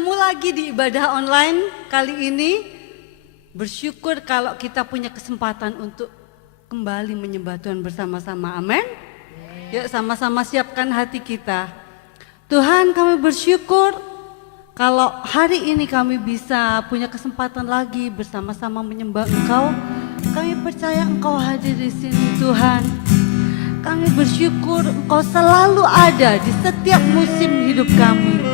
Ketemu lagi di ibadah online kali ini. Bersyukur kalau kita punya kesempatan untuk kembali menyembah Tuhan bersama-sama. Amin. Yuk sama-sama siapkan hati kita. Tuhan, kami bersyukur kalau hari ini kami bisa punya kesempatan lagi bersama-sama menyembah Engkau. Kami percaya Engkau hadir di sini, Tuhan. Kami bersyukur Engkau selalu ada di setiap musim hidup kami.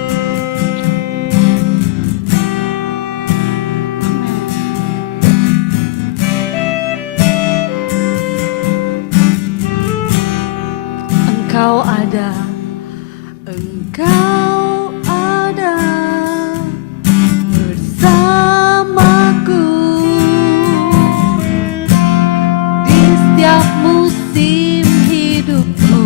Engkau ada, Engkau ada bersamaku di setiap musim hidupku.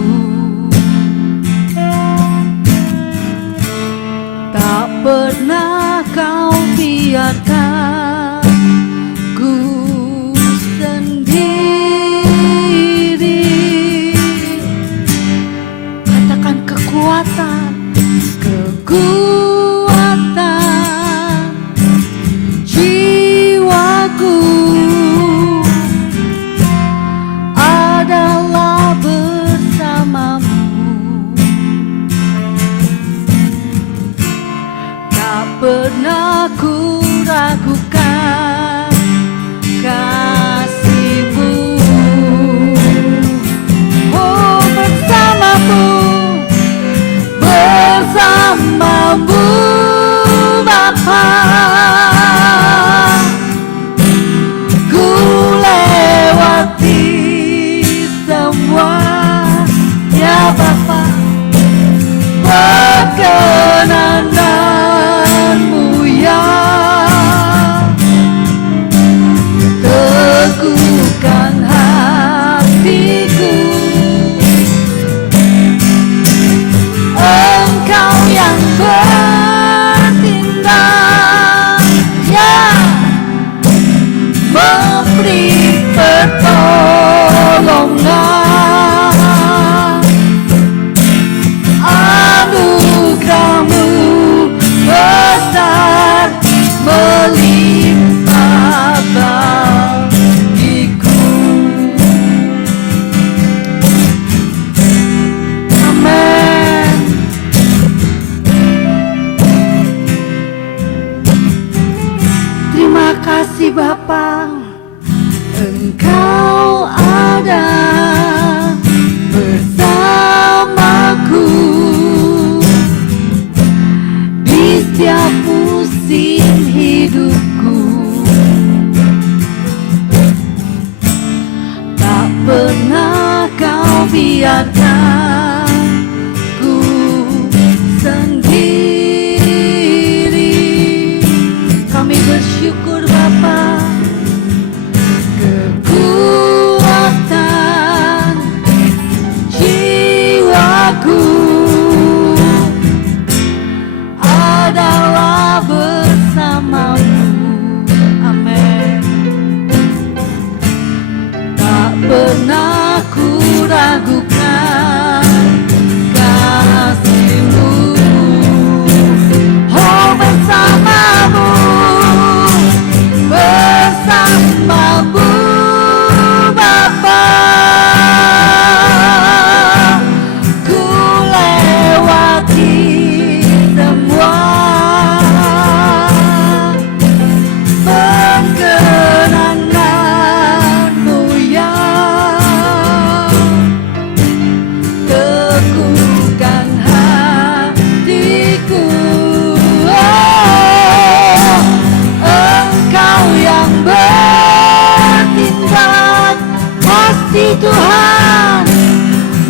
Tak pernah kau biarkan ku kekuatan jiwaku adalah bersamamu. Tak pernah ku ragukan kasih-Mu. Oh, bersamamu Bapa, ku lewati semua, ya Bapa, perkenanan-Mu ya, teguhkan hatiku. Engkau yang bertindak, ya, memberi pertolongan. Anugerah-Mu besar melimpah bagiku. Amin. Terima kasih Bapa, Engkau ada bersamaku di setiap musim hidupku. Tak pernah kau biarkan ku sendiri. Kami bersyukur Bapa, kekuatan jiwaku adalah bersamamu. Amin. Tak pernah ku ragukan kasih-Mu. Oh, bersamamu Bapa, ku lewati semua perkenanan-Mu ya, teguhkan hatiku. Engkau yang bertindak, pasti Tuhan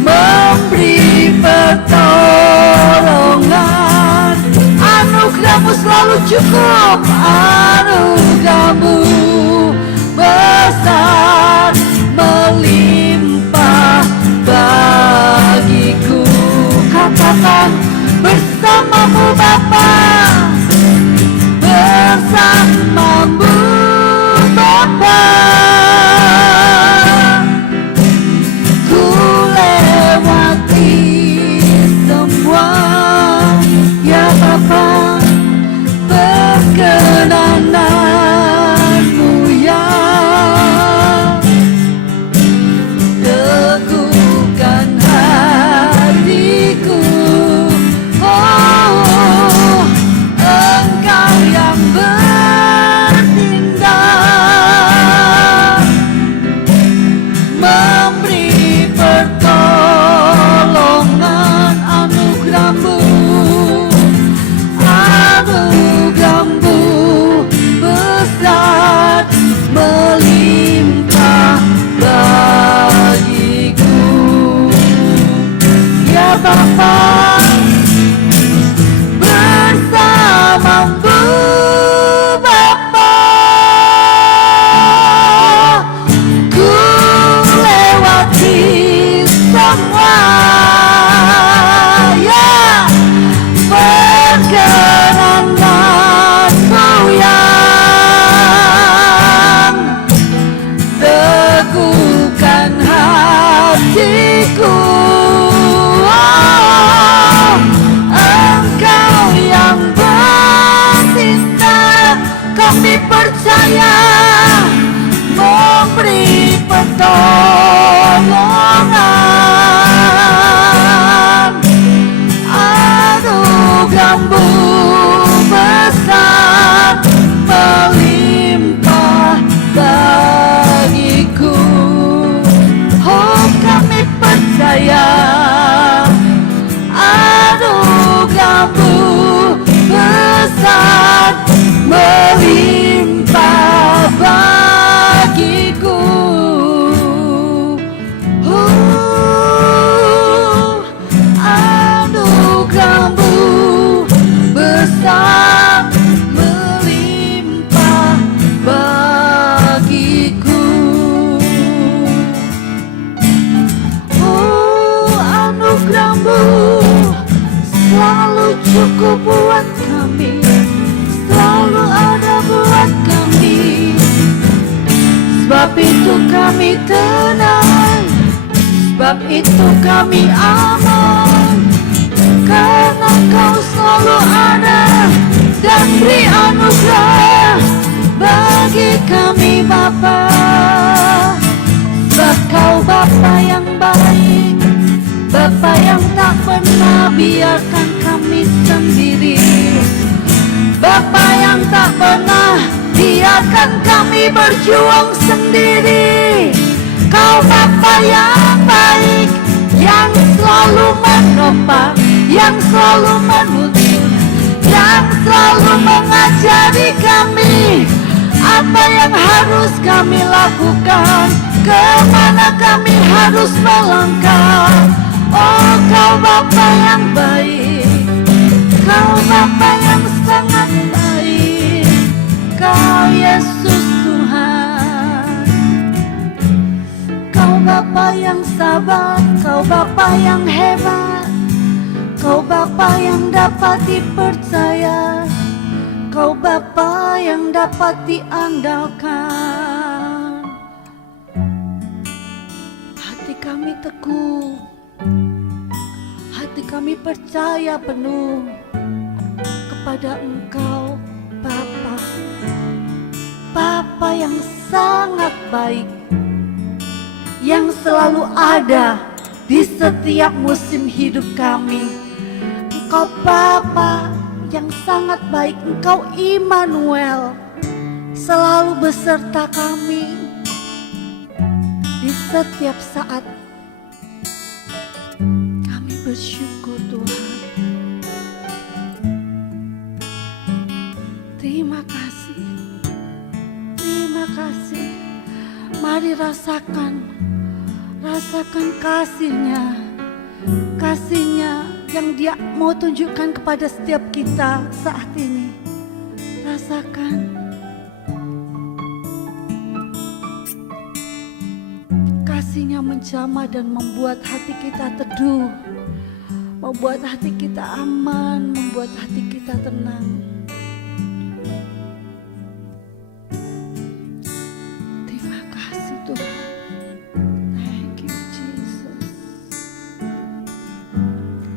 memberi pertolongan. Anugerah-Mu selalu cukup, anugerah-Mu besar melimpah bagiku. Katakan, bersamamu Bapa, bersamamu Bapa, ku lewati semua, ya Bapa, memberi pertolongan. Anugerah-Mu, anugerah-Mu besar melimpah bagiku. Ya Bapa, bersama-Mu Bapa, ku lewati semua, ya, perkenanan-Mu yang teguhkan hatiku. Oh, Engkau yang bertindak, kami percaya, memberi pertolongan. Anugerah-Mu besar melimpah bagiku. Oh, kami percaya, anugerah-Mu besar melimpah bagiku. Anugerah-Mu besar melimpah bagiku. Anugerah-Mu selalu cukup buat kami, selalu ada buat kami. Sebab itu kami tenang, sebab itu kami aman, karena Kau selalu ada dan beri anugerah bagi kami Bapa. Sebab Kau Bapa yang baik, Bapa yang tak pernah biarkan kami sendiri, Bapa yang tak pernah biarkan kami berjuang sendiri. Kau Bapa yang baik, yang selalu menopang, yang selalu menuntun, yang selalu mengajari kami apa yang harus kami lakukan, kemana kami harus melangkah. Oh, Kau Bapa yang baik, Kau Bapa yang sangat baik, Kau Yesus Tuhan. Kau Bapa yang sabar, Kau Bapa yang hebat, Kau Bapa yang dapat dipercaya, Kau Bapa yang dapat diandalkan. Hati kami teguh, hati kami percaya penuh kepada Engkau Bapa, Bapa yang sangat baik, yang selalu ada di setiap musim hidup kami. Engkau Bapa yang sangat baik, Engkau Immanuel, selalu beserta kami di setiap saat. Kami bersyukur Tuhan. Terima kasih, terima kasih. Mari rasakan kasihnya, kasihnya yang Dia mau tunjukkan kepada setiap kita saat ini. Rasakan. Kasihnya menjamah dan membuat hati kita teduh, membuat hati kita aman, membuat hati kita tenang. Terima kasih Tuhan. Thank you Jesus.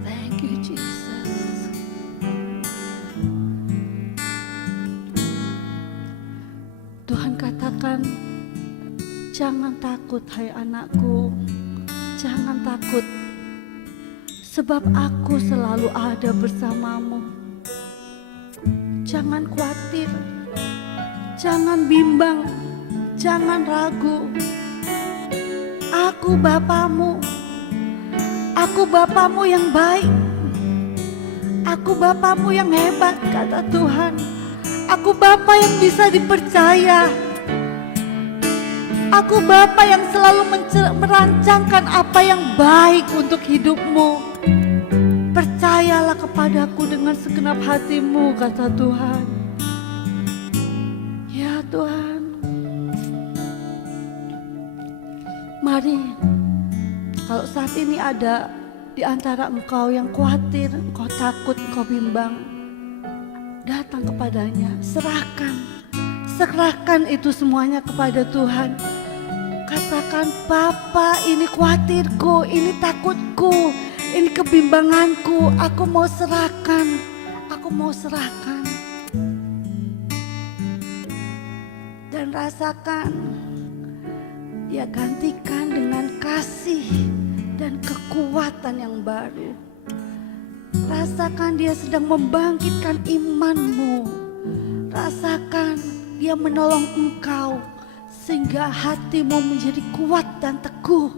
Thank you Jesus. Tuhan katakan, jangan takut hai anakku, jangan takut, sebab aku selalu ada bersamamu. Jangan khawatir, jangan bimbang, jangan ragu. aku Bapamu. Aku Bapamu yang baik. Aku Bapamu yang hebat, kata Tuhan. Aku Bapa yang bisa dipercaya. Aku Bapa yang selalu merancangkan apa yang baik untuk hidupmu. Percayalah kepadaku dengan segenap hatimu, kata Tuhan. Ya Tuhan, mari, kalau saat ini ada di antara engkau yang khawatir, engkau takut, engkau bimbang, datang kepadanya, serahkan itu semuanya kepada Tuhan. Katakan, Bapa, ini khawatirku, ini takutku, ini kebimbanganku, aku mau serahkan. Dan rasakan, Dia gantikan dengan kasih dan kekuatan yang baru. Rasakan Dia sedang membangkitkan imanmu. Rasakan Dia menolong engkau sehingga hatimu menjadi kuat dan teguh.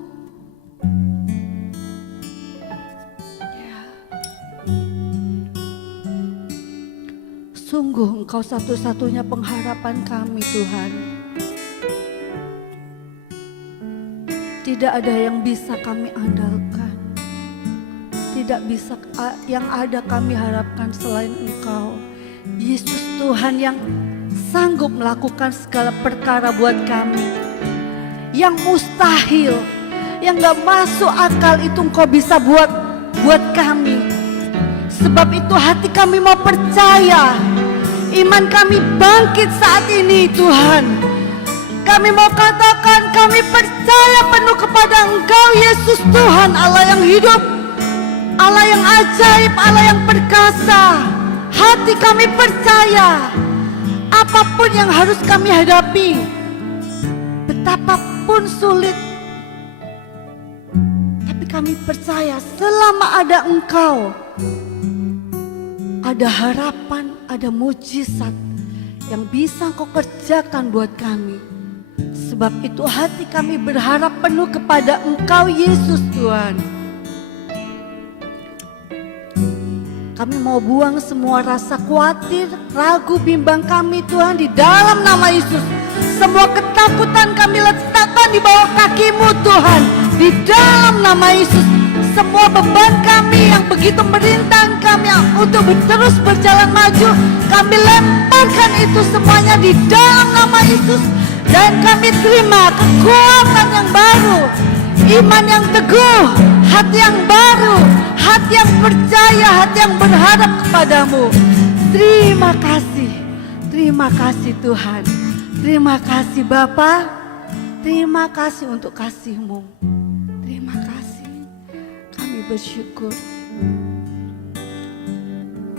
Ya. Sungguh engkau satu-satunya pengharapan kami, Tuhan. Tidak ada yang bisa kami andalkan. Tidak bisa yang ada kami harapkan selain Engkau. Yesus Tuhan yang sanggup melakukan segala perkara buat kami. Yang mustahil, yang gak masuk akal itu Engkau bisa buat kami. Sebab itu hati kami mau percaya. Iman kami bangkit saat ini, Tuhan. Kami mau katakan kami percaya penuh kepada Engkau, Yesus Tuhan, Allah yang hidup, Allah yang ajaib, Allah yang perkasa. Hati kami percaya apapun yang harus kami hadapi, betapapun sulit, tapi kami percaya selama ada Engkau, ada harapan, ada mujizat yang bisa Engkau kerjakan buat kami. Sebab itu hati kami berharap penuh kepada Engkau, Yesus Tuhan. Kami mau buang semua rasa khawatir, ragu, bimbang kami, Tuhan, di dalam nama Yesus. Semua ketakutan kami letakkan di bawah kaki-Mu, Tuhan, di dalam nama Yesus. Semua beban kami yang begitu merintang kami untuk terus berjalan maju, kami lemparkan itu semuanya di dalam nama Yesus. Dan kami terima kekuatan yang baru, iman yang teguh, hati yang baru, hati yang percaya, hati yang berharap kepadamu. Terima kasih Tuhan. Terima kasih Bapa. Terima kasih untuk kasih-Mu. Terima kasih. Kami bersyukur.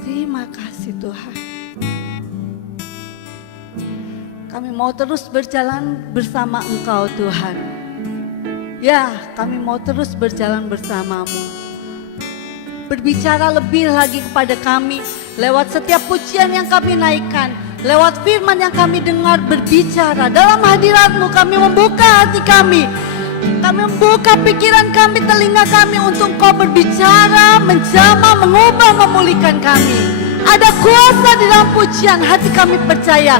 Terima kasih Tuhan. Kami mau terus berjalan bersama Engkau, Tuhan. Ya, kami mau terus berjalan bersama-Mu. Berbicara lebih lagi kepada kami lewat setiap pujian yang kami naikkan, lewat firman yang kami dengar berbicara. Dalam hadirat-Mu kami membuka hati kami. Kami membuka pikiran kami, telinga kami untuk Engkau berbicara, menjamah, mengubah, memulihkan kami. Ada kuasa di dalam pujian, hati kami percaya.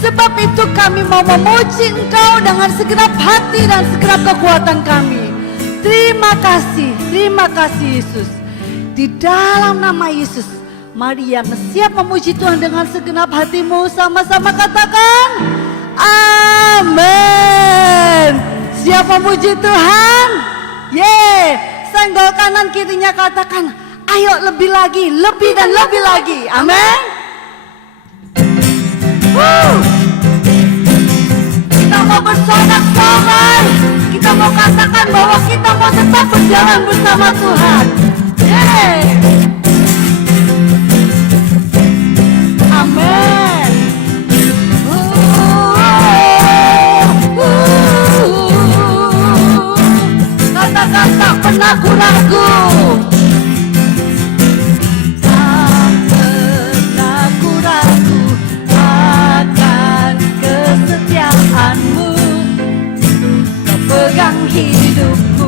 Sebab itu kami mau memuji Engkau dengan segenap hati dan segenap kekuatan kami. Terima kasih Yesus. Di dalam nama Yesus, mari yang siap memuji Tuhan dengan segenap hatimu, sama-sama katakan amin. Siap memuji Tuhan? Senggol kanan kirinya, katakan ayo lebih lagi, lebih dan lebih lagi. Amin. Kita mau bersorak-sorai, kita mau katakan bahwa kita mau tetap berjalan bersama Tuhan. Amin. Katakan tak pernah ku ragu. Kesetiaanmu, Kau pegang hidupku.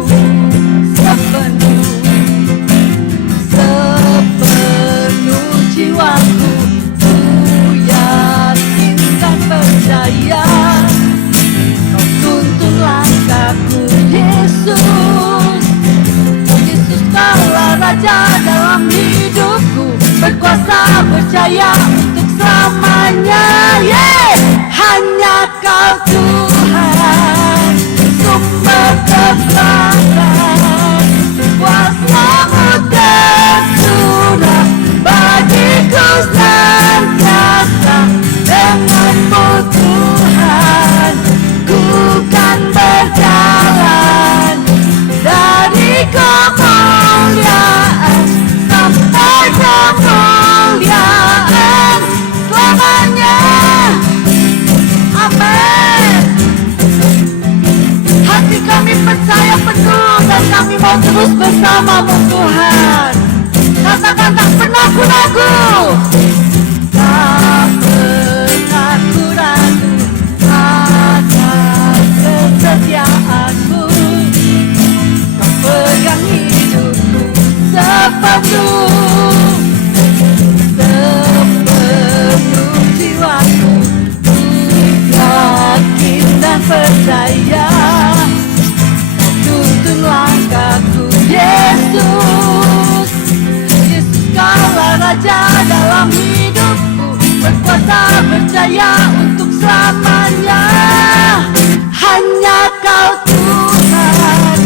berkuasa berjaya untuk selamanya. Hanya Kau Tuhan, sumber kekuatan, kuasa-Mu tercurah bagiku senantiasa. Dengan-Mu Tuhan, ku kan berjalan dari kemuliaan sampai kemuliaan selamanya. Amin. Hati kami percaya penuh dan kami mau terus bersama-Mu Tuhan. Katakan tak pernah ku ragu, tak pernah ku ragu akan kesetiaan-Mu. Kau pegang hidupku sepenuh jiwaku. Ku yakin dan percaya Kau tuntun langkahku, Yesus. Yesus, Kaulah Raja dalam hidupku, berkuasa berjaya untuk selamanya. Hanya Kau Tuhan,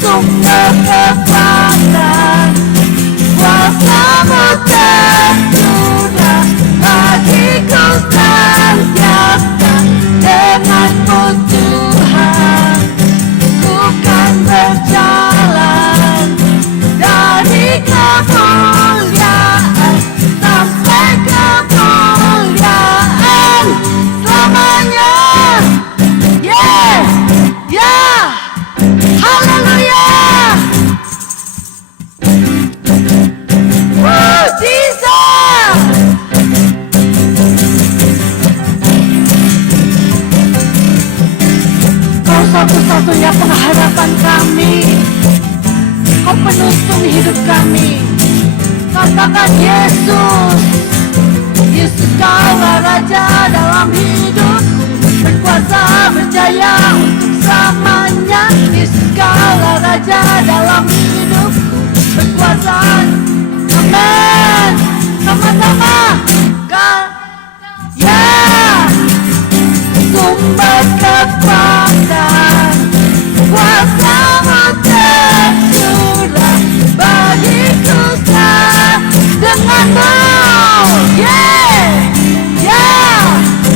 sumber kekuatan, kuasa-Mu tercurah bagiku senantiasa. Dengan-Mu Tuhan, ku kan berjalan dari kemuliaan sampai kemuliaan selamanya. Haleluya. Jesus. Kau satu-satunya pengharapan kami, Kau penuntun hidup kami. Katakan Yesus. Yesus, Kaulah Raja dalam hidupku, berkuasa berjaya untuk selamanya. Yesus, Kaulah Raja dalam hidupku, berkuasa. Amin. Sama-sama. Sumber kekuatan, kuasa-Mu tercurah bagiku dengan-Mu.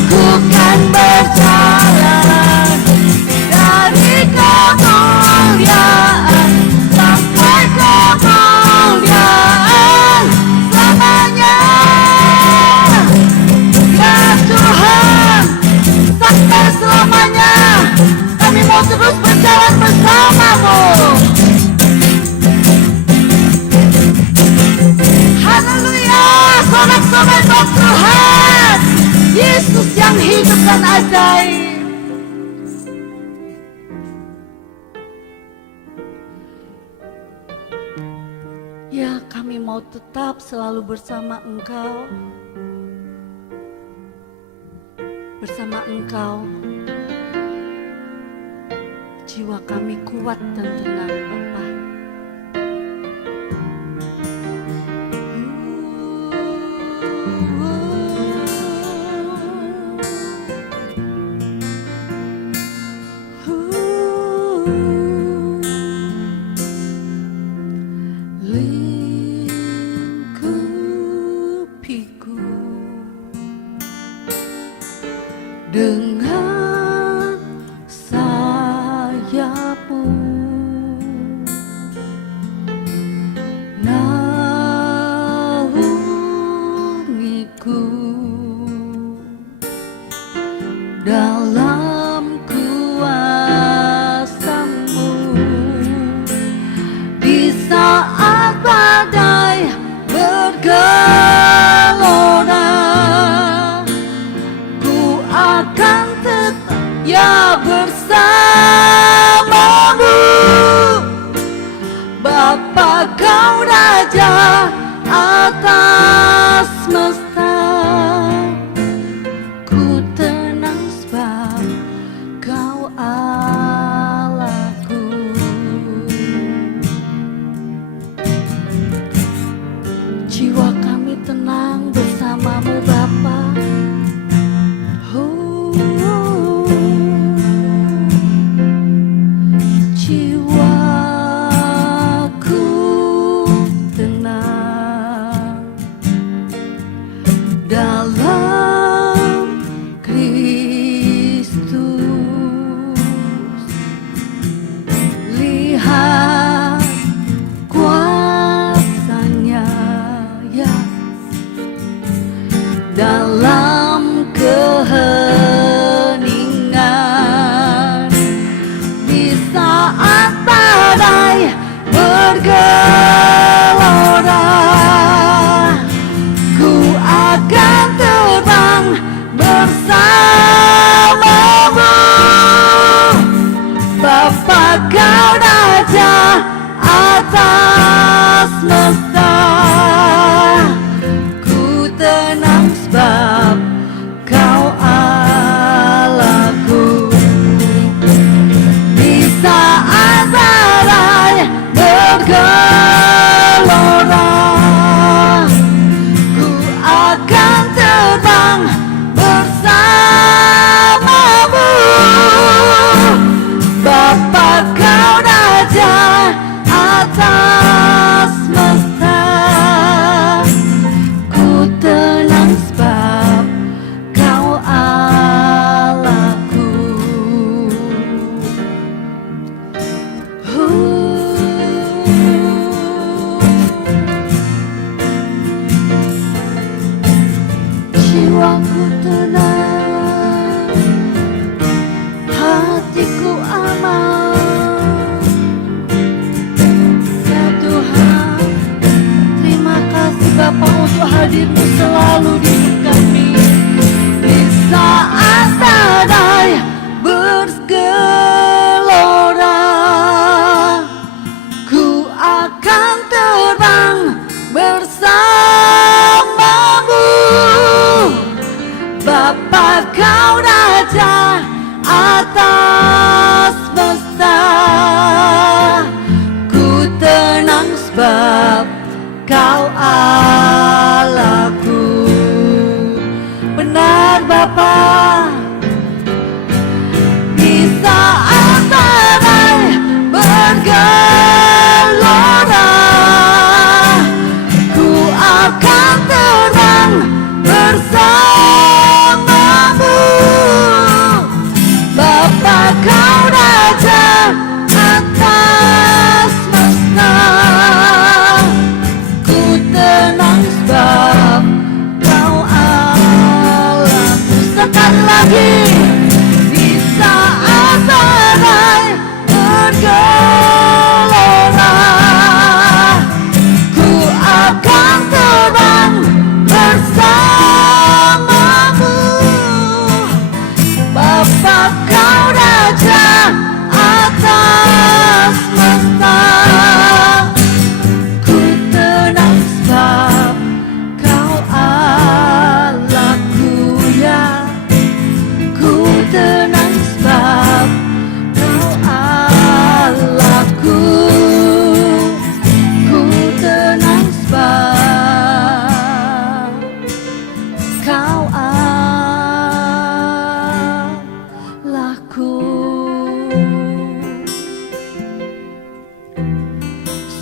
Ku kan berjalan dari kemuliaan sampai kemuliaan selamanya. Ya Tuhan, sampai selamanya kami mau terus berjalan bersama-Mu. Haleluya, sorak-sorai Bapa Tuhan, Yesus yang hidup dan ajaib. Ya, kami mau tetap selalu bersama Engkau. Bersama Engkau, jiwa kami kuat dan tenang, Bapa. Lingkupiku dengan sayap-Mu,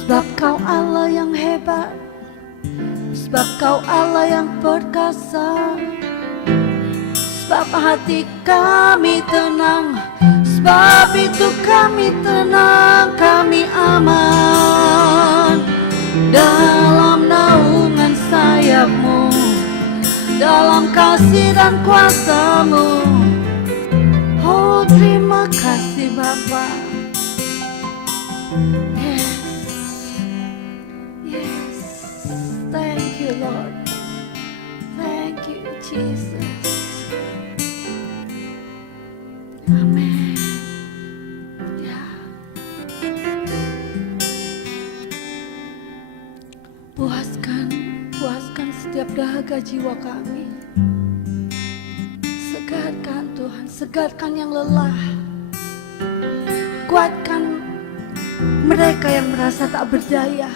Sebab Kau Allah yang hebat, sebab Kau Allah yang perkasa. Sebab hati kami tenang, sebab itu kami tenang, kami aman dalam naungan sayap-Mu, dalam kasih dan kuasa-Mu. Oh, terima kasih Bapa. Yes, yes, thank you Lord, thank you Jesus. Amin. Ya. Puaskan setiap dahaga jiwa kami. Segarkan Tuhan, segarkan yang lelah. Kuatkan mereka yang merasa tak berdaya.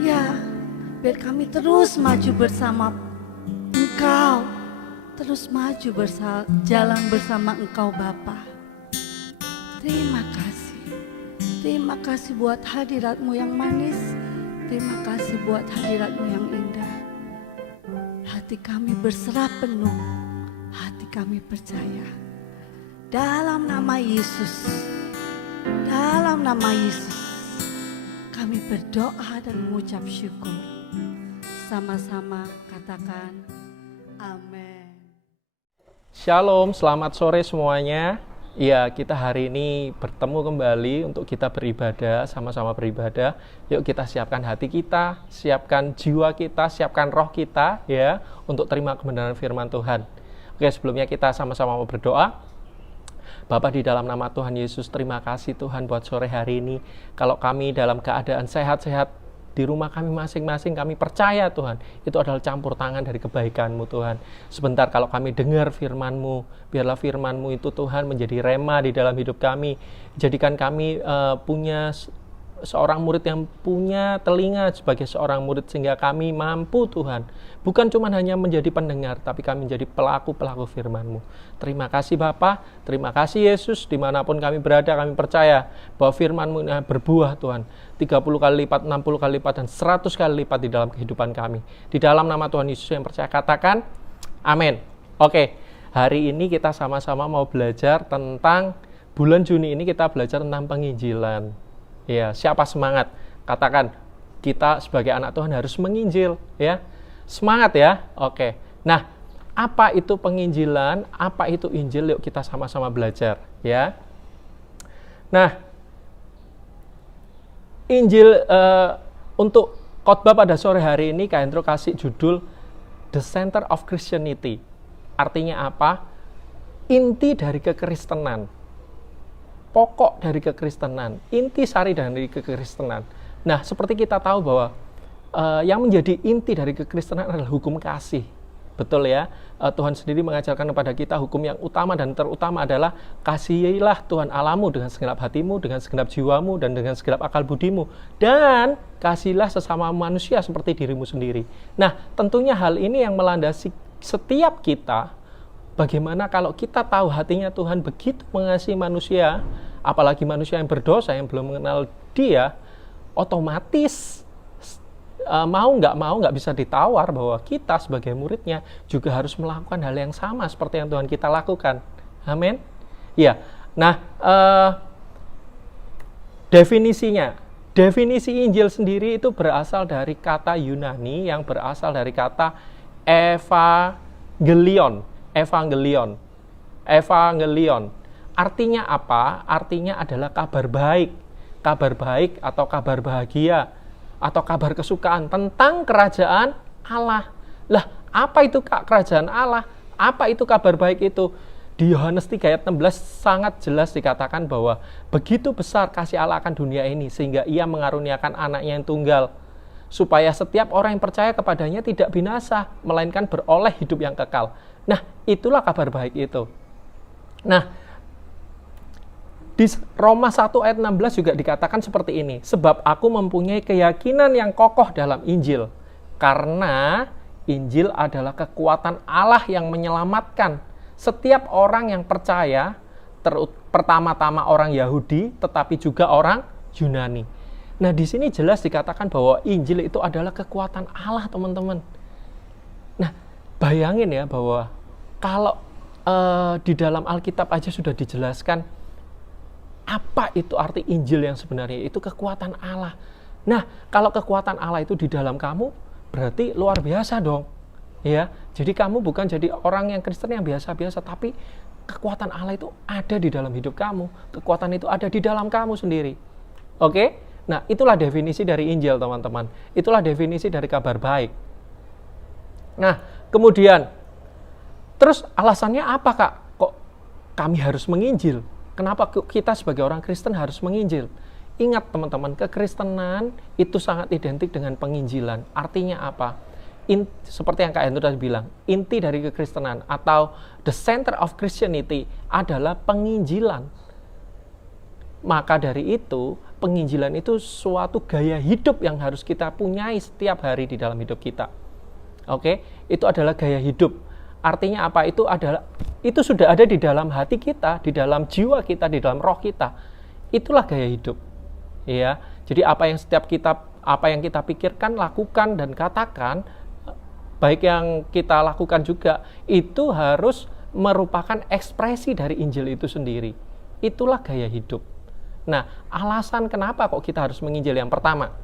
Ya, biar kami terus maju bersama Engkau. Terus maju jalan bersama Engkau Bapa. Terima kasih buat hadirat-Mu yang manis. Terima kasih buat hadirat-Mu yang indah. Hati kami berserah penuh, hati kami percaya. Dalam nama Yesus, kami berdoa dan mengucap syukur. Sama-sama katakan amin. Shalom, selamat sore semuanya. Ya, kita hari ini bertemu kembali untuk kita beribadah, sama-sama beribadah. Yuk kita siapkan hati kita, siapkan jiwa kita, siapkan roh kita ya untuk terima kebenaran firman Tuhan. Oke, sebelumnya kita sama-sama mau berdoa. Bapa, di dalam nama Tuhan Yesus, terima kasih Tuhan buat sore hari ini. Kalau kami dalam keadaan sehat-sehat di rumah kami masing-masing, kami percaya Tuhan, itu adalah campur tangan dari kebaikan-Mu Tuhan. Sebentar kalau kami dengar firman-Mu, biarlah firman-Mu itu Tuhan menjadi rema di dalam hidup kami. Jadikan kami punya seorang murid yang punya telinga sebagai seorang murid, sehingga kami mampu Tuhan, bukan cuma hanya menjadi pendengar, tapi kami menjadi pelaku-pelaku firman-Mu. Terima kasih Bapa, terima kasih Yesus. Dimanapun kami berada, kami percaya bahwa firman-Mu ini berbuah Tuhan, 30 kali lipat, 60 kali lipat, dan 100 kali lipat di dalam kehidupan kami. Di dalam nama Tuhan Yesus yang percaya katakan amin. Oke, hari ini kita sama-sama mau belajar tentang, bulan Juni ini kita belajar tentang penginjilan. Ya, siapa semangat? Katakan, kita sebagai anak Tuhan harus menginjil, ya. Semangat ya. Oke. Nah, apa itu penginjilan? Apa itu Injil? Yuk kita sama-sama belajar, ya. Nah, Injil untuk khotbah pada sore hari ini Kak Hendro kasih judul The Center of Christianity. Artinya apa? Inti dari kekristenan. Pokok dari kekristenan, inti sari dari kekristenan. Nah, seperti kita tahu bahwa yang menjadi inti dari kekristenan adalah hukum kasih. Betul ya, Tuhan sendiri mengajarkan kepada kita hukum yang utama dan terutama adalah kasihilah Tuhan Allahmu dengan segenap hatimu, dengan segenap jiwamu, dan dengan segenap akal budimu. Dan kasihilah sesama manusia seperti dirimu sendiri. Nah, tentunya hal ini yang melandasi setiap kita. Bagaimana kalau kita tahu hatinya Tuhan begitu mengasihi manusia, apalagi manusia yang berdosa, yang belum mengenal Dia, otomatis mau nggak bisa ditawar bahwa kita sebagai muridnya juga harus melakukan hal yang sama seperti yang Tuhan kita lakukan. Amin. Ya. Nah, definisi Injil sendiri itu berasal dari kata Yunani yang berasal dari kata Evangelion. Artinya apa? Artinya adalah kabar baik atau kabar bahagia atau kabar kesukaan tentang kerajaan Allah. Lah, apa itu kerajaan Allah? Apa itu kabar baik itu? Di Yohanes 3 ayat 16 sangat jelas dikatakan bahwa begitu besar kasih Allah akan dunia ini sehingga Ia mengaruniakan anaknya yang tunggal, supaya setiap orang yang percaya kepadanya tidak binasa, melainkan beroleh hidup yang kekal. Nah, itulah kabar baik itu. Nah, di Roma 1 ayat 16 juga dikatakan seperti ini. Sebab aku mempunyai keyakinan yang kokoh dalam Injil. Karena Injil adalah kekuatan Allah yang menyelamatkan setiap orang yang percaya, pertama-tama orang Yahudi, tetapi juga orang Yunani. Nah, di sini jelas dikatakan bahwa Injil itu adalah kekuatan Allah, teman-teman. Nah, bayangin ya bahwa kalau di dalam Alkitab aja sudah dijelaskan apa itu arti Injil yang sebenarnya, itu kekuatan Allah. Nah, kalau kekuatan Allah itu di dalam kamu, berarti luar biasa dong. Ya, jadi kamu bukan jadi orang yang Kristen yang biasa-biasa, tapi kekuatan Allah itu ada di dalam hidup kamu. Kekuatan itu ada di dalam kamu sendiri. Oke? Nah, itulah definisi dari Injil, teman-teman. Itulah definisi dari kabar baik. Nah, kemudian, terus alasannya apa, Kak? Kok kami harus menginjil? Kenapa kita sebagai orang Kristen harus menginjil? Ingat, teman-teman, kekristenan itu sangat identik dengan penginjilan. Artinya apa? Seperti yang Kak Hendro tadi bilang, inti dari kekristenan atau the center of Christianity adalah penginjilan. Maka dari itu, penginjilan itu suatu gaya hidup yang harus kita punyai setiap hari di dalam hidup kita. Oke, itu adalah gaya hidup. Artinya apa? Itu sudah ada di dalam hati kita, di dalam jiwa kita, di dalam roh kita. Itulah gaya hidup. Ya. Jadi apa yang kita pikirkan, lakukan dan katakan, baik yang kita lakukan juga, itu harus merupakan ekspresi dari Injil itu sendiri. Itulah gaya hidup. Nah, alasan kenapa kok kita harus menginjil yang pertama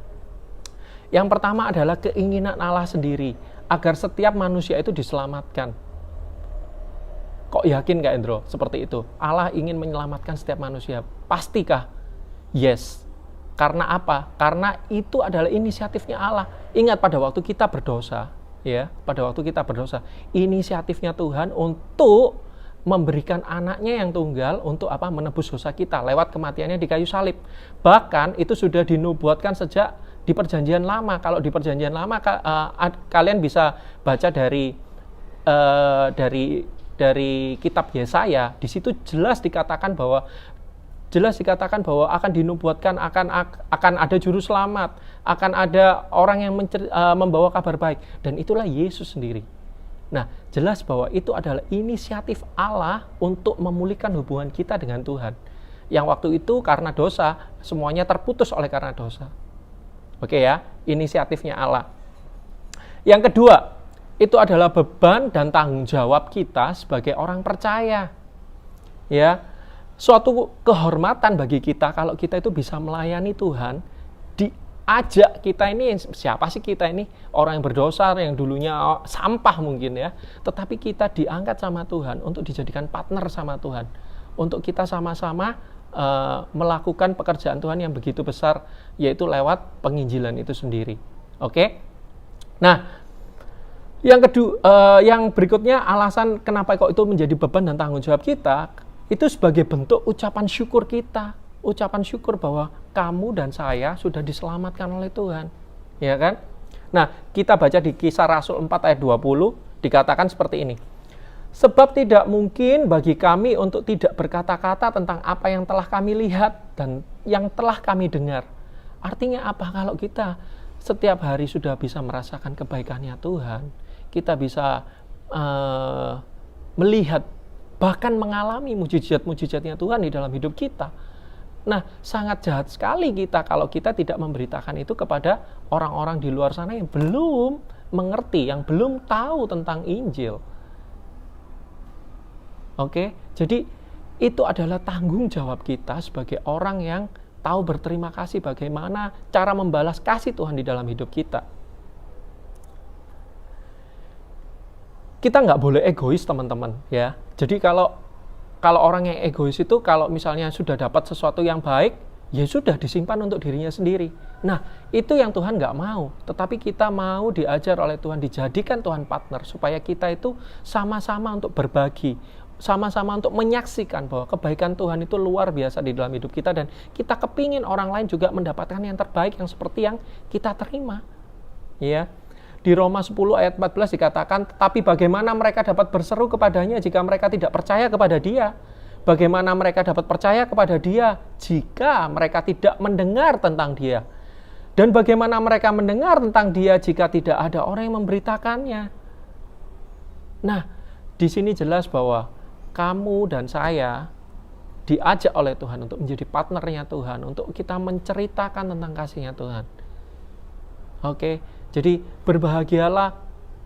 adalah keinginan Allah sendiri, agar setiap manusia itu diselamatkan. Kok yakin Kak Endro seperti itu? Allah ingin menyelamatkan setiap manusia. Pastikah? Yes. Karena apa? Karena itu adalah inisiatifnya Allah. Ingat pada waktu kita berdosa, inisiatifnya Tuhan untuk memberikan anaknya yang tunggal untuk apa? Menebus dosa kita lewat kematiannya di kayu salib. Bahkan itu sudah dinubuatkan sejak di perjanjian lama. Kalau di perjanjian lama kalian bisa baca dari kitab Yesaya. Di situ jelas dikatakan bahwa akan dinubuatkan akan ada juru selamat, akan ada orang yang membawa kabar baik, dan itulah Yesus sendiri. Nah, jelas bahwa itu adalah inisiatif Allah untuk memulihkan hubungan kita dengan Tuhan. Yang waktu itu karena dosa, semuanya terputus oleh karena dosa. Oke ya, inisiatifnya Allah. Yang kedua, itu adalah beban dan tanggung jawab kita sebagai orang percaya. Ya, suatu kehormatan bagi kita kalau kita itu bisa melayani Tuhan. Diajak kita ini, siapa sih kita ini? Orang yang berdosa, yang dulunya sampah mungkin ya. Tetapi kita diangkat sama Tuhan untuk dijadikan partner sama Tuhan. Untuk kita sama-sama melakukan pekerjaan Tuhan yang begitu besar, yaitu lewat penginjilan itu sendiri. Oke? Nah, yang berikutnya alasan kenapa kok itu menjadi beban dan tanggung jawab kita, itu sebagai bentuk ucapan syukur kita. Ucapan syukur bahwa kamu dan saya sudah diselamatkan oleh Tuhan. Ya kan? Nah, kita baca di Kisah Rasul 4 ayat 20, dikatakan seperti ini. Sebab tidak mungkin bagi kami untuk tidak berkata-kata tentang apa yang telah kami lihat dan yang telah kami dengar. Artinya apa? Kalau kita setiap hari sudah bisa merasakan kebaikannya Tuhan, kita bisa melihat, bahkan mengalami mujizat-mujizatnya Tuhan di dalam hidup kita. Nah, sangat jahat sekali kita kalau kita tidak memberitakan itu kepada orang-orang di luar sana yang belum mengerti, yang belum tahu tentang Injil. Oke, jadi itu adalah tanggung jawab kita sebagai orang yang tahu berterima kasih, bagaimana cara membalas kasih Tuhan di dalam hidup kita. Kita nggak boleh egois, teman-teman, ya. Jadi kalau orang yang egois itu, kalau misalnya sudah dapat sesuatu yang baik, ya sudah disimpan untuk dirinya sendiri. Nah, itu yang Tuhan nggak mau. Tetapi kita mau diajar oleh Tuhan, dijadikan Tuhan partner, supaya kita itu sama-sama untuk berbagi, sama-sama untuk menyaksikan bahwa kebaikan Tuhan itu luar biasa di dalam hidup kita, dan kita kepingin orang lain juga mendapatkan yang terbaik yang seperti yang kita terima. Ya. Di Roma 10 ayat 14 dikatakan, tetapi bagaimana mereka dapat berseru kepadanya jika mereka tidak percaya kepada Dia? Bagaimana mereka dapat percaya kepada Dia jika mereka tidak mendengar tentang Dia? Dan bagaimana mereka mendengar tentang Dia jika tidak ada orang yang memberitakannya? Nah, di sini jelas bahwa kamu dan saya diajak oleh Tuhan untuk menjadi partnernya Tuhan, untuk kita menceritakan tentang kasih-Nya Tuhan. Oke, jadi berbahagialah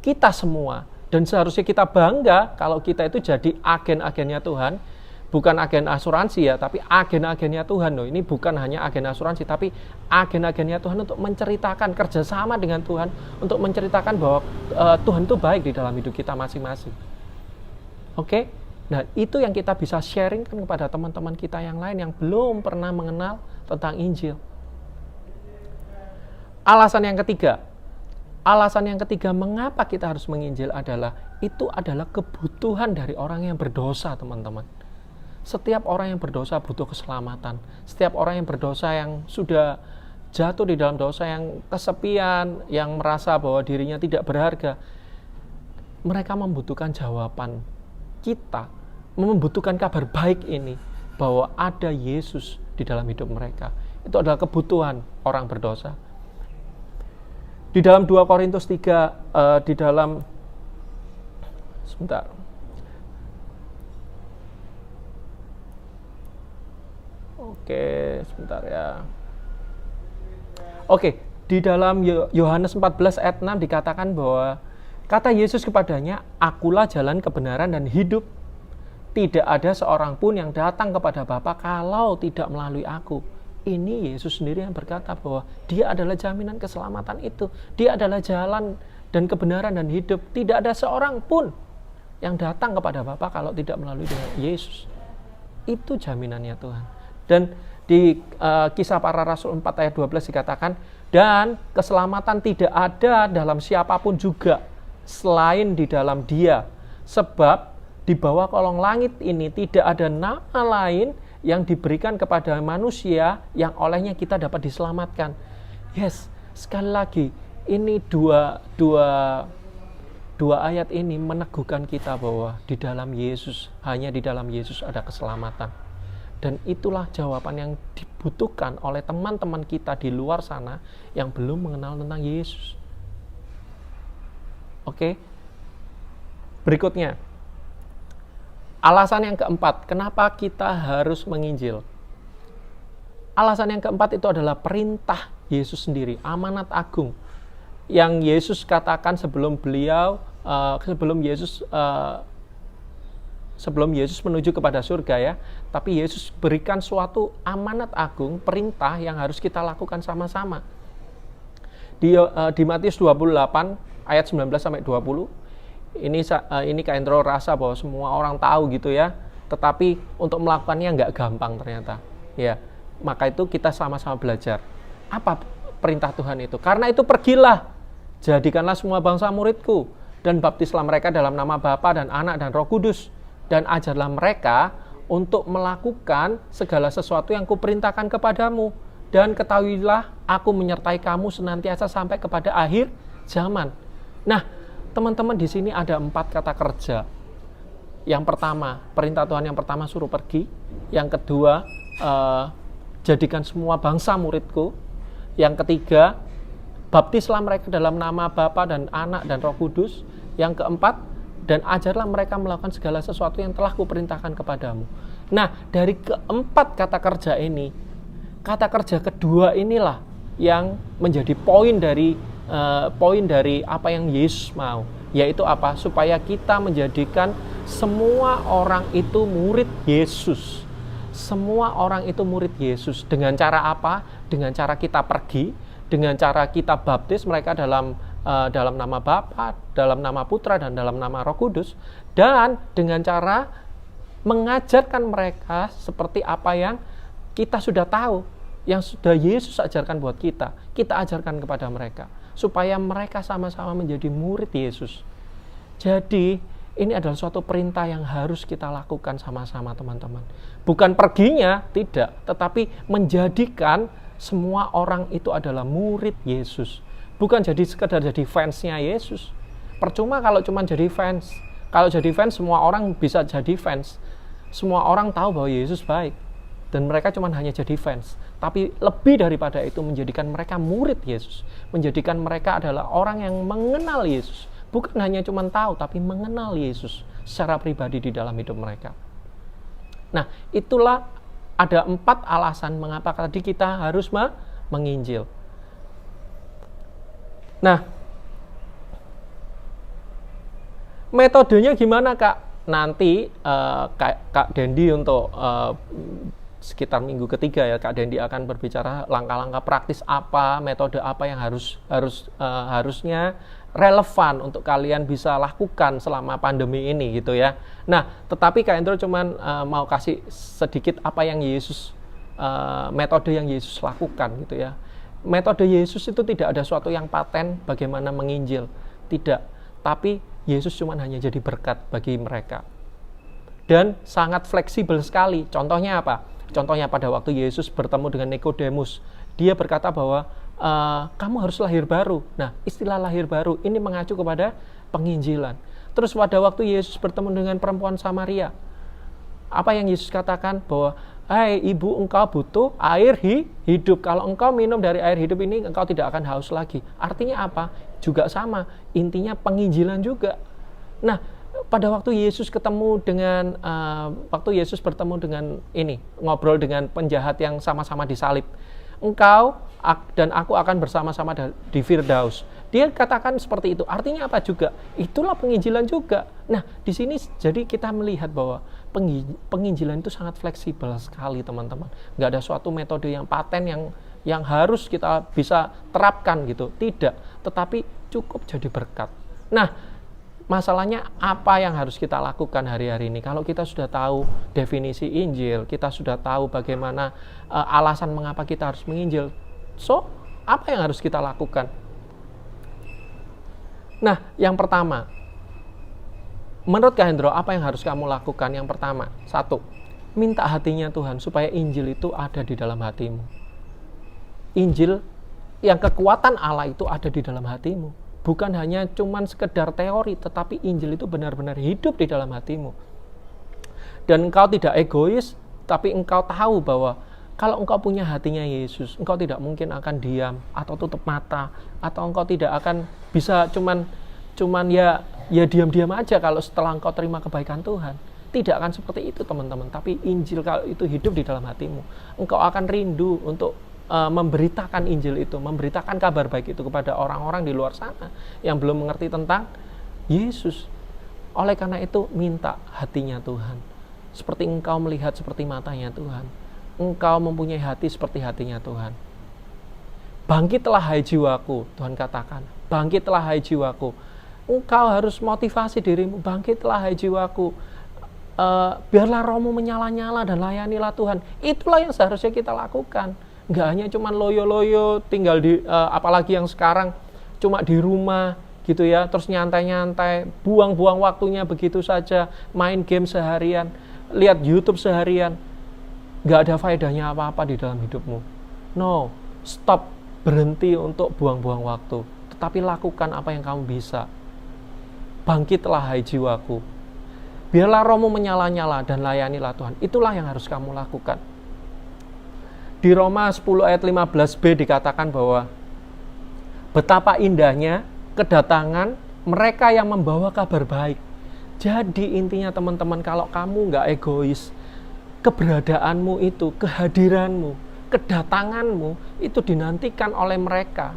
kita semua, dan seharusnya kita bangga kalau kita itu jadi agen-agennya Tuhan, bukan agen asuransi ya, tapi agen-agennya Tuhan loh. Ini bukan hanya agen asuransi, tapi agen-agennya Tuhan untuk menceritakan kerjasama dengan Tuhan, untuk menceritakan bahwa Tuhan itu baik di dalam hidup kita masing-masing. Oke, nah itu yang kita bisa sharingkan kepada teman-teman kita yang lain yang belum pernah mengenal tentang Injil. Alasan yang ketiga mengapa kita harus menginjil adalah, itu adalah kebutuhan dari orang yang berdosa, teman-teman. Setiap orang yang berdosa butuh keselamatan. Setiap orang yang berdosa yang sudah jatuh di dalam dosa, yang kesepian, yang merasa bahwa dirinya tidak berharga, mereka membutuhkan jawaban kita, membutuhkan kabar baik ini, bahwa ada Yesus di dalam hidup mereka. Itu adalah kebutuhan orang berdosa. Di dalam 2 Korintus 3, di dalam sebentar. Oke, sebentar ya. Oke, di dalam Yohanes 14 ayat 6 dikatakan bahwa kata Yesus kepadanya, "Akulah jalan, kebenaran, dan hidup. Tidak ada seorang pun yang datang kepada Bapa kalau tidak melalui aku." Ini Yesus sendiri yang berkata bahwa Dia adalah jaminan keselamatan itu. Dia adalah jalan dan kebenaran dan hidup. Tidak ada seorang pun yang datang kepada Bapa kalau tidak melalui Yesus. Itu jaminannya Tuhan. Dan di Kisah Para Rasul 4 ayat 12 dikatakan, "Dan keselamatan tidak ada dalam siapapun juga selain di dalam Dia. Sebab di bawah kolong langit ini tidak ada nama lain yang diberikan kepada manusia yang olehnya kita dapat diselamatkan." Yes, sekali lagi, ini dua ayat ini meneguhkan kita bahwa di dalam Yesus, hanya di dalam Yesus ada keselamatan. Dan itulah jawaban yang dibutuhkan oleh teman-teman kita di luar sana yang belum mengenal tentang Yesus. Oke. Berikutnya, alasan yang keempat, kenapa kita harus menginjil? Alasan yang keempat itu adalah perintah Yesus sendiri, amanat agung yang Yesus katakan sebelum Yesus menuju kepada surga ya. Tapi Yesus berikan suatu amanat agung, perintah yang harus kita lakukan sama-sama. Di Matius 28 ayat 19 sampai 20. Ini Kak Endro rasa bahwa semua orang tahu gitu ya. Tetapi untuk melakukannya nggak gampang ternyata. Ya, maka itu kita sama-sama belajar. Apa perintah Tuhan itu? Karena itu pergilah, jadikanlah semua bangsa muridku, dan baptislah mereka dalam nama Bapa dan Anak dan Roh Kudus, dan ajarlah mereka untuk melakukan segala sesuatu yang kuperintahkan kepadamu, dan ketahuilah aku menyertai kamu senantiasa sampai kepada akhir zaman. Nah, teman-teman, di sini ada 4 kata kerja. Yang pertama, perintah Tuhan yang pertama suruh pergi. Yang kedua, jadikan semua bangsa muridku. Yang ketiga, baptislah mereka dalam nama Bapa dan Anak dan Roh Kudus. Yang keempat, dan ajarlah mereka melakukan segala sesuatu yang telah kuperintahkan kepadamu. Nah, dari keempat kata kerja ini, kata kerja kedua inilah yang menjadi poin dari apa yang Yesus mau, yaitu apa? Supaya kita menjadikan semua orang itu murid Yesus. Semua orang itu murid Yesus. Dengan cara apa? Dengan cara kita pergi, dengan cara kita baptis mereka dalam nama Bapa, dalam nama Putra, dan dalam nama Roh Kudus, dan dengan cara mengajarkan mereka seperti apa yang kita sudah tahu, yang sudah Yesus ajarkan buat kita ajarkan kepada mereka, supaya mereka sama-sama menjadi murid Yesus. Jadi, ini adalah suatu perintah yang harus kita lakukan sama-sama, teman-teman. Bukan perginya, tidak, tetapi menjadikan semua orang itu adalah murid Yesus. Bukan jadi sekedar jadi fansnya Yesus. Percuma kalau cuma jadi fans. Kalau jadi fans, semua orang bisa jadi fans. Semua orang tahu bahwa Yesus baik. Dan mereka cuma hanya jadi fans. Tapi lebih daripada itu, menjadikan mereka murid Yesus. Menjadikan mereka adalah orang yang mengenal Yesus. Bukan hanya cuma tahu, tapi mengenal Yesus secara pribadi di dalam hidup mereka. Nah, itulah ada 4 alasan mengapa tadi kita harus menginjil. Nah, metodenya gimana, Kak? Nanti Kak Dendi untuk sekitar minggu ketiga ya, Kak Dendi akan berbicara langkah-langkah praktis apa, metode apa yang harusnya relevan untuk kalian bisa lakukan selama pandemi ini gitu ya. Nah, tetapi Kak Endro cuman mau kasih sedikit apa yang Yesus, metode yang Yesus lakukan gitu ya. Metode Yesus itu tidak ada suatu yang paten bagaimana menginjil, tidak. Tapi Yesus cuman hanya jadi berkat bagi mereka. Dan sangat fleksibel sekali. Contohnya apa? Contohnya pada waktu Yesus bertemu dengan Nikodemus, dia berkata bahwa kamu harus lahir baru. Nah, istilah lahir baru ini mengacu kepada penginjilan. Terus pada waktu Yesus bertemu dengan perempuan Samaria, apa yang Yesus katakan? Bahwa, hai ibu, engkau butuh air hidup. Kalau engkau minum dari air hidup ini, engkau tidak akan haus lagi. Artinya apa? Juga sama, intinya penginjilan juga. Nah, pada waktu Yesus bertemu dengan ngobrol dengan penjahat yang sama-sama disalib, engkau dan aku akan bersama-sama di Firdaus. Dia katakan seperti itu. Artinya apa juga? Itulah penginjilan juga. Nah, di sini jadi kita melihat bahwa penginjilan itu sangat fleksibel sekali, teman-teman. Nggak ada suatu metode yang paten yang harus kita bisa terapkan gitu. Tidak. Tetapi cukup jadi berkat. Nah, masalahnya apa yang harus kita lakukan hari-hari ini? Kalau kita sudah tahu definisi Injil, kita sudah tahu bagaimana alasan mengapa kita harus menginjil. So, apa yang harus kita lakukan? Nah, yang pertama, menurut Kak Hendro, apa yang harus kamu lakukan? Yang pertama, 1, minta hatinya Tuhan supaya Injil itu ada di dalam hatimu. Injil yang kekuatan Allah itu ada di dalam hatimu. Bukan hanya cuman sekedar teori, tetapi Injil itu benar-benar hidup di dalam hatimu. Dan engkau tidak egois, tapi engkau tahu bahwa kalau engkau punya hatinya Yesus, engkau tidak mungkin akan diam atau tutup mata, atau engkau tidak akan bisa cuman ya diam-diam aja kalau setelah engkau terima kebaikan Tuhan. Tidak akan seperti itu, teman-teman. Tapi Injil kalau itu hidup di dalam hatimu, engkau akan rindu untuk memberitakan Injil itu, memberitakan kabar baik itu kepada orang-orang di luar sana yang belum mengerti tentang Yesus. Oleh karena itu, minta hatinya Tuhan. Seperti engkau melihat seperti matanya Tuhan. Engkau mempunyai hati seperti hatinya Tuhan. Bangkitlah hai jiwaku, Tuhan katakan. Bangkitlah hai jiwaku. Engkau harus motivasi dirimu. Bangkitlah hai jiwaku. Biarlah rohmu menyala-nyala dan layanilah Tuhan. Itulah yang seharusnya kita lakukan. Nggak hanya cuma loyo-loyo tinggal di apalagi yang sekarang cuma di rumah gitu ya, terus nyantai-nyantai, buang-buang waktunya begitu saja, main game seharian, lihat YouTube seharian, nggak ada faedahnya apa-apa di dalam hidupmu. No, stop, berhenti untuk buang-buang waktu, tetapi lakukan apa yang kamu bisa. Bangkitlah hai jiwaku, biarlah rohmu menyala-nyala dan layanilah Tuhan. Itulah yang harus kamu lakukan. Di Roma 10 ayat 15b dikatakan bahwa betapa indahnya kedatangan mereka yang membawa kabar baik. Jadi intinya teman-teman, kalau kamu nggak egois, keberadaanmu itu, kehadiranmu, kedatanganmu itu dinantikan oleh mereka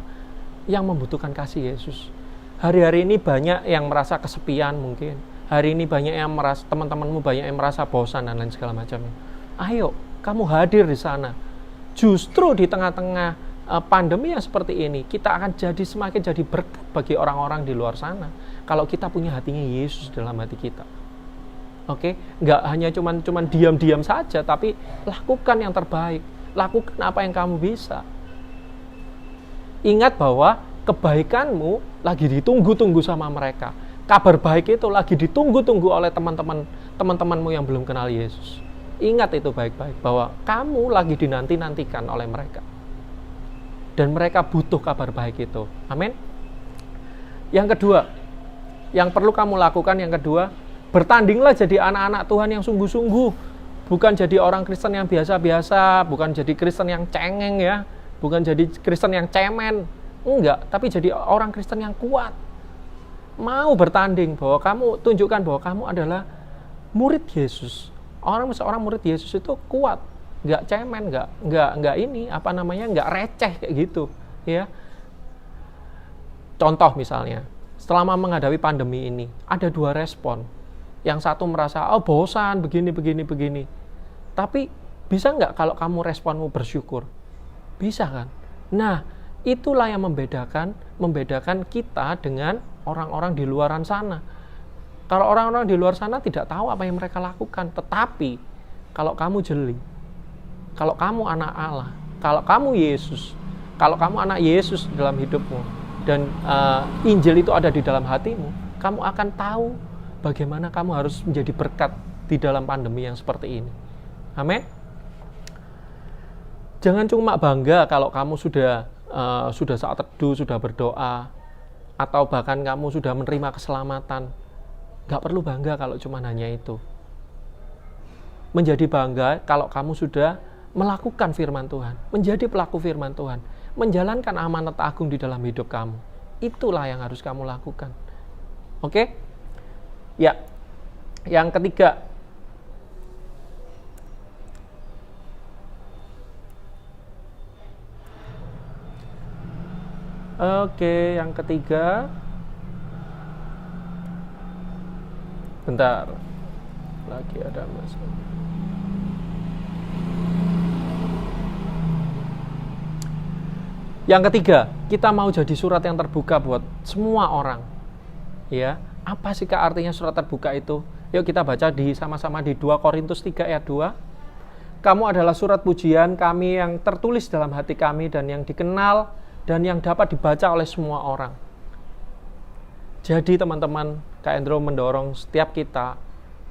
yang membutuhkan kasih Yesus. Hari-hari ini banyak yang merasa kesepian mungkin. Hari ini banyak yang merasa, teman-temanmu banyak yang merasa bosan dan lain segala macamnya. Ayo, kamu hadir di sana. Justru di tengah-tengah pandemi yang seperti ini, kita akan semakin jadi berkat bagi orang-orang di luar sana. Kalau kita punya hatinya Yesus dalam hati kita. Oke, nggak hanya cuman diam-diam saja, tapi lakukan yang terbaik. Lakukan apa yang kamu bisa. Ingat bahwa kebaikanmu lagi ditunggu-tunggu sama mereka. Kabar baik itu lagi ditunggu-tunggu oleh teman-temanmu yang belum kenal Yesus. Ingat itu baik-baik, bahwa kamu lagi dinanti-nantikan oleh mereka. Dan mereka butuh kabar baik itu. Amin. Yang kedua, yang perlu kamu lakukan yang kedua, bertandinglah jadi anak-anak Tuhan yang sungguh-sungguh. Bukan jadi orang Kristen yang biasa-biasa, bukan jadi Kristen yang cengeng ya, bukan jadi Kristen yang cemen. Enggak, tapi jadi orang Kristen yang kuat. Mau bertanding, bahwa kamu tunjukkan bahwa kamu adalah murid Yesus. Seorang murid Yesus itu kuat, nggak cemen, nggak ini apa namanya, nggak receh kayak gitu, ya. Contoh misalnya, selama menghadapi pandemi ini ada 2 respon. Yang satu merasa bosan begini. Tapi bisa nggak kalau kamu responmu bersyukur? Bisa kan? Nah, itulah yang membedakan kita dengan orang-orang di luaran sana. Kalau orang-orang di luar sana tidak tahu apa yang mereka lakukan. Tetapi kalau kamu jeli, kalau kamu anak Allah, kalau kamu Yesus, kalau kamu anak Yesus dalam hidupmu, dan Injil itu ada di dalam hatimu, kamu akan tahu bagaimana kamu harus menjadi berkat di dalam pandemi yang seperti ini. Amin. Jangan cuma bangga kalau kamu sudah saat teduh, sudah berdoa, atau bahkan kamu sudah menerima keselamatan. Gak perlu bangga kalau cuma hanya itu. Menjadi bangga kalau kamu sudah melakukan firman Tuhan, menjadi pelaku firman Tuhan, menjalankan amanat agung di dalam hidup kamu. Itulah yang harus kamu lakukan. Oke? Ya. Yang ketiga, yang ketiga, bentar, lagi ada masalah. Yang ketiga, kita mau jadi surat yang terbuka buat semua orang. Ya, apa sih Kak artinya surat terbuka itu? Yuk kita baca sama-sama di 2 Korintus 3 ayat 2. Kamu adalah surat pujian kami yang tertulis dalam hati kami dan yang dikenal dan yang dapat dibaca oleh semua orang. Jadi teman-teman, Kak Endro mendorong setiap kita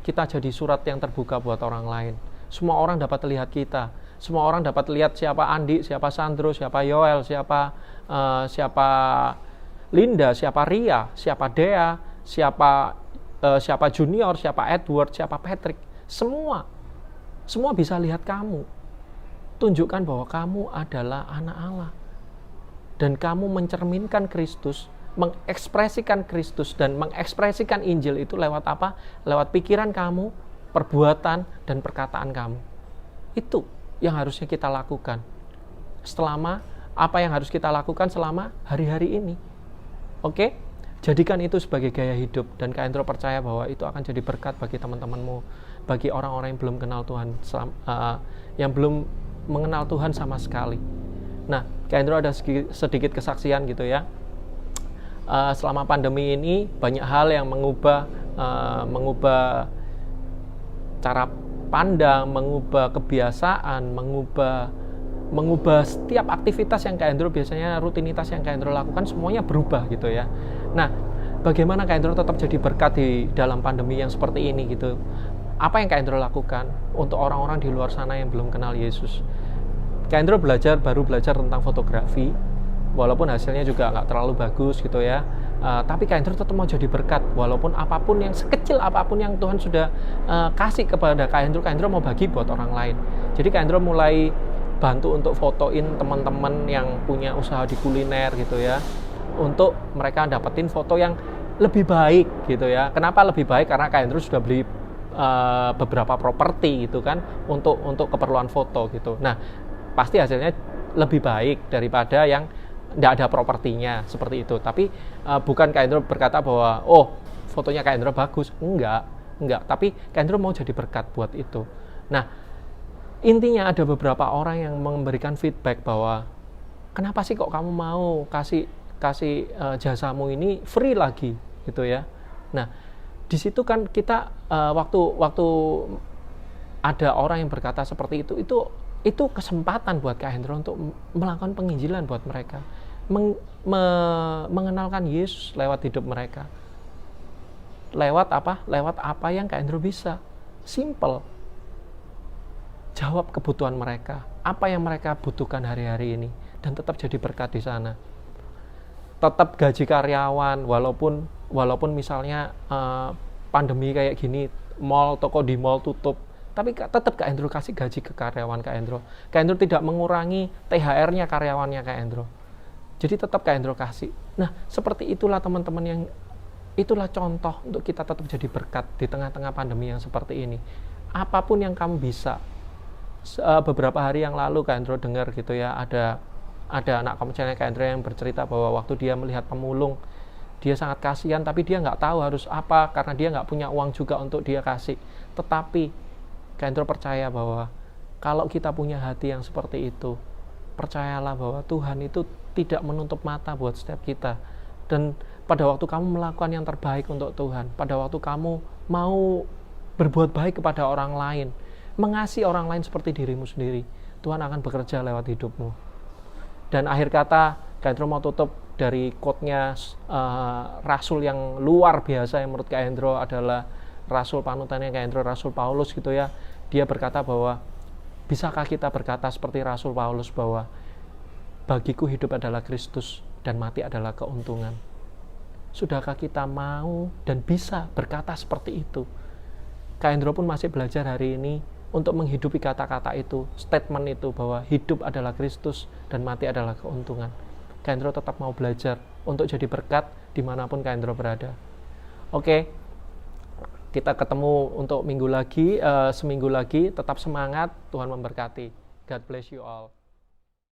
jadi surat yang terbuka buat orang lain. Semua orang dapat lihat kita. Semua orang dapat lihat siapa Andi, siapa Sandro, siapa Yoel, siapa Linda, siapa Ria, siapa Dea, siapa Junior, siapa Edward, siapa Patrick. Semua bisa lihat kamu. Tunjukkan bahwa kamu adalah anak Allah. Dan kamu mencerminkan Kristus, mengekspresikan Kristus dan mengekspresikan Injil itu lewat apa? Lewat pikiran kamu, perbuatan, dan perkataan kamu. Itu yang harusnya kita lakukan. Apa yang harus kita lakukan selama hari-hari ini. Oke? Jadikan itu sebagai gaya hidup. Dan Kak Endro percaya bahwa itu akan jadi berkat bagi teman-temanmu, bagi orang-orang yang belum kenal Tuhan, yang belum mengenal Tuhan sama sekali. Nah, Kak Endro ada sedikit kesaksian gitu ya. Selama pandemi ini banyak hal yang mengubah cara pandang, mengubah kebiasaan, mengubah setiap aktivitas yang Kak Endro biasanya, rutinitas yang Kak Endro lakukan semuanya berubah gitu ya. Nah, bagaimana Kak Endro tetap jadi berkat di dalam pandemi yang seperti ini gitu? Apa yang Kak Endro lakukan untuk orang-orang di luar sana yang belum kenal Yesus? Kak Endro baru belajar tentang fotografi, walaupun hasilnya juga nggak terlalu bagus gitu ya. Tapi Kak Endro tetap mau jadi berkat, walaupun apapun yang sekecil apapun yang Tuhan sudah kasih kepada Kak Endro mau bagi buat orang lain. Jadi Kak Endro mulai bantu untuk fotoin teman-teman yang punya usaha di kuliner gitu ya, untuk mereka dapetin foto yang lebih baik gitu ya. Kenapa lebih baik? Karena Kak Endro sudah beli beberapa properti gitu kan, untuk keperluan foto gitu. Nah, pasti hasilnya lebih baik daripada yang tidak ada propertinya seperti itu. Tapi bukan Kak Endro berkata bahwa fotonya Kak Endro bagus, enggak. Tapi Kak Endro mau jadi berkat buat itu. Nah, intinya ada beberapa orang yang memberikan feedback bahwa kenapa sih kok kamu mau kasih jasamu ini free lagi gitu ya. Nah, di situ kan kita waktu ada orang yang berkata seperti itu kesempatan buat Kak Endro untuk melakukan penginjilan buat mereka, mengenalkan Yesus lewat hidup mereka, lewat apa yang Kak Endro bisa. Simple, jawab kebutuhan mereka, apa yang mereka butuhkan hari-hari ini, dan tetap jadi berkat di sana. Tetap gaji karyawan, walaupun misalnya pandemi kayak gini, toko di mall tutup, tapi tetap Kak Endro kasih gaji ke karyawan Kak Endro. Kak Endro tidak mengurangi THR-nya karyawannya Kak Endro. Jadi tetap Kak Endro kasih. Nah, seperti itulah teman-teman, itulah contoh untuk kita tetap jadi berkat di tengah-tengah pandemi yang seperti ini. apapun yang kamu bisa. Beberapa hari yang lalu Kak Endro dengar gitu ya, ada anak kamu channel Kak Endro yang bercerita bahwa waktu dia melihat pemulung, dia sangat kasihan, tapi dia nggak tahu harus apa karena dia nggak punya uang juga untuk dia kasih. Tetapi Kak Endro percaya bahwa kalau kita punya hati yang seperti itu, percayalah bahwa Tuhan itu tidak menutup mata buat setiap kita. Dan pada waktu kamu melakukan yang terbaik untuk Tuhan, pada waktu kamu mau berbuat baik kepada orang lain, mengasihi orang lain seperti dirimu sendiri, Tuhan akan bekerja lewat hidupmu. Dan akhir kata, Kak Endro mau tutup dari quote-nya Rasul yang luar biasa yang menurut Kak Endro adalah Rasul panutannya Kak Endro, Rasul Paulus gitu ya. Dia berkata bahwa, bisakah kita berkata seperti Rasul Paulus bahwa bagiku hidup adalah Kristus dan mati adalah keuntungan? Sudahkah kita mau dan bisa berkata seperti itu? Kak Endro pun masih belajar hari ini untuk menghidupi kata-kata itu, statement itu bahwa hidup adalah Kristus dan mati adalah keuntungan. Kak Endro tetap mau belajar untuk jadi berkat dimanapun Kak Endro berada. Oke, kita ketemu untuk minggu lagi, seminggu lagi. Tetap semangat, Tuhan memberkati. God bless you all.